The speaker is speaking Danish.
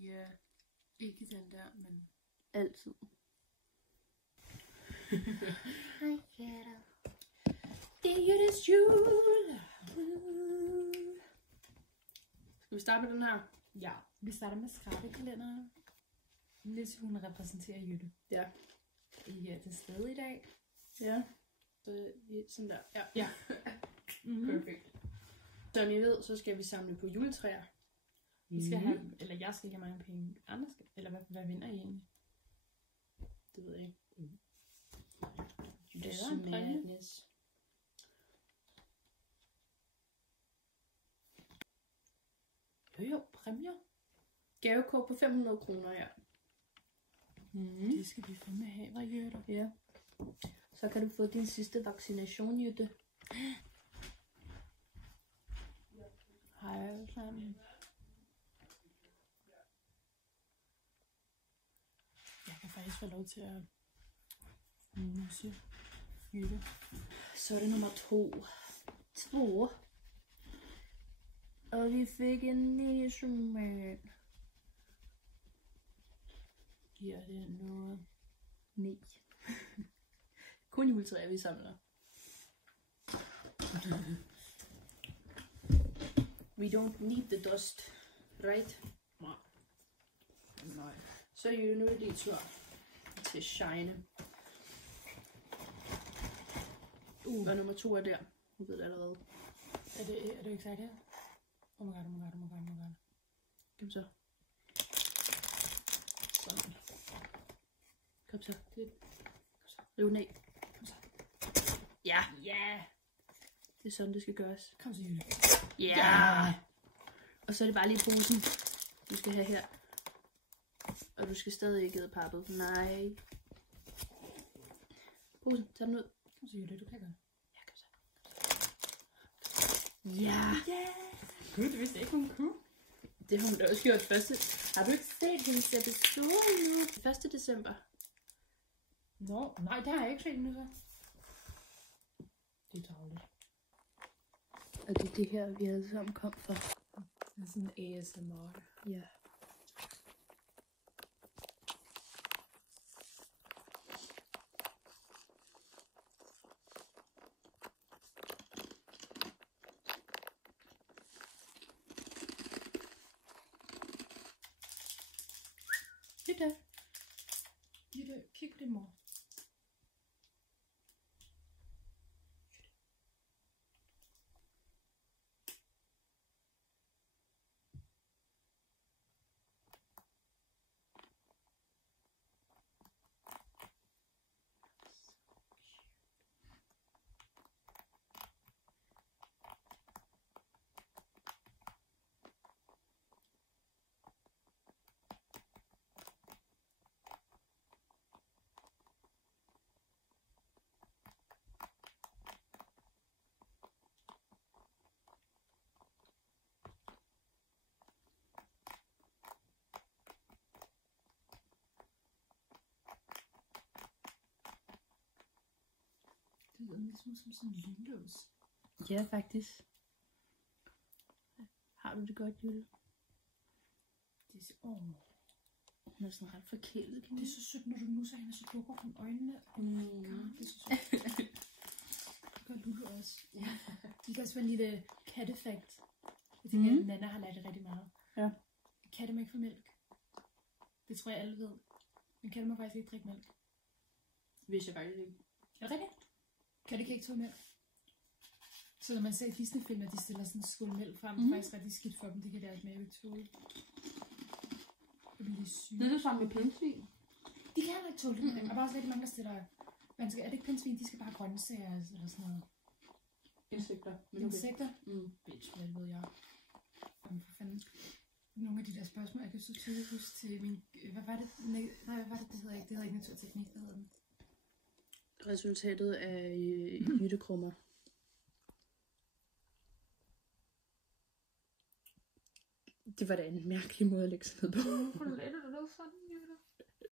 Ja, ikke den der, men Altid. hej katter. Det er Jyttes jul. Skal vi starte med den her? Ja, vi starter med skrabekalenderen. Hvis hun repræsenterer Jytte. Ja. I er til stede i dag. Ja. Så sådan der. Ja. Ja. Perfekt. Som I ved, så skal vi samle på juletræer. Vi skal have, eller jeg skal ikke have mange penge. Andre skal, eller hvad vinder I egentlig? Det ved jeg ikke. Det er en præmie. Madness. Jo, præmier. Gavekort på 500 kroner, ja. Det skal vi få med have, var Jytte. Ja. Så kan du få din sidste vaccination, Jytte. Hej alle sammen. Jeg kan faktisk få lov til at nusse Jytte. Så er det nummer 2. Og vi fik en nissemand. Giver det noget? 9. Kun juletræer, vi samler. We don't need the dust, right? Nej. Så Jytte, nu er det din tur til at shine. Og nummer 2 er der. Hun ved det allerede. Er du excited? Oh my god. Kom så. Sådan. Kom så. Riv den af. Kom så. Ja. Ja. Det er sådan, det skal gøres. Kom så, Jytte. Ja. Og så er det bare lige posen, du skal have her. Og du skal stadig ikke æde pappet. Nej. Posen, tag den ud. Kom så, Jytte, du kan godt. Ja, kom så. Ja. Gud, det vidste jeg ikke, hun kunne. Det har hun da også gjort første. Har du ikke set hendes episode nu? 1. december. Nå, nej, det har jeg ikke set endnu så. Det er travligt. Og det er det her, vi alle sammen kom fra. Det er sådan ASMR. Ja. Jytte, kig på din mor. Det lyder ligesom som sådan en lynlås. Ja, faktisk. Har du det godt, Jytte? Det er så, Hun er sådan ret forkælet, kan det er så sødt, når du nusser hende, så lukker hun øjnene. God, det er så sødt. Det gør Lulu også. Ja. Det kan også være en lille kattefakt. Jeg tænker, at Nana har lært det rigtig meget. Ja. Katte må ikke få mælk. Det tror jeg alle ved. Men katte må faktisk ikke drikke mælk. Hvis jeg faktisk ikke. Er det rigtigt? Katte kan ikke tåle mælk. Så når man ser i Disney-film, at de stiller sådan en skål mælk frem, det er faktisk rigtig skidt for dem. Det kan deres mave ikke tåle. Det er syge. Det er det samme med pindsvin. De kan heller ikke tåle det. Og der er også rigtig mange, der stiller... Er det ikke pindsvin? De skal bare have grøntsager eller sådan noget. Insekter. Insekter? Bitch, hvad ved jeg. Jamen for fanden. Nogle af de der spørgsmål, jeg kan så tydeligt huske til min... Hvad var det? Nej, hvad var det? Det hedder ikke. Det hedder ikke naturteknik. Hvad hedder den? Resultatet af jyttekrummer. Det var da en mærkelig måde at lægge sig ned på. Hvorfor lader du det sådan?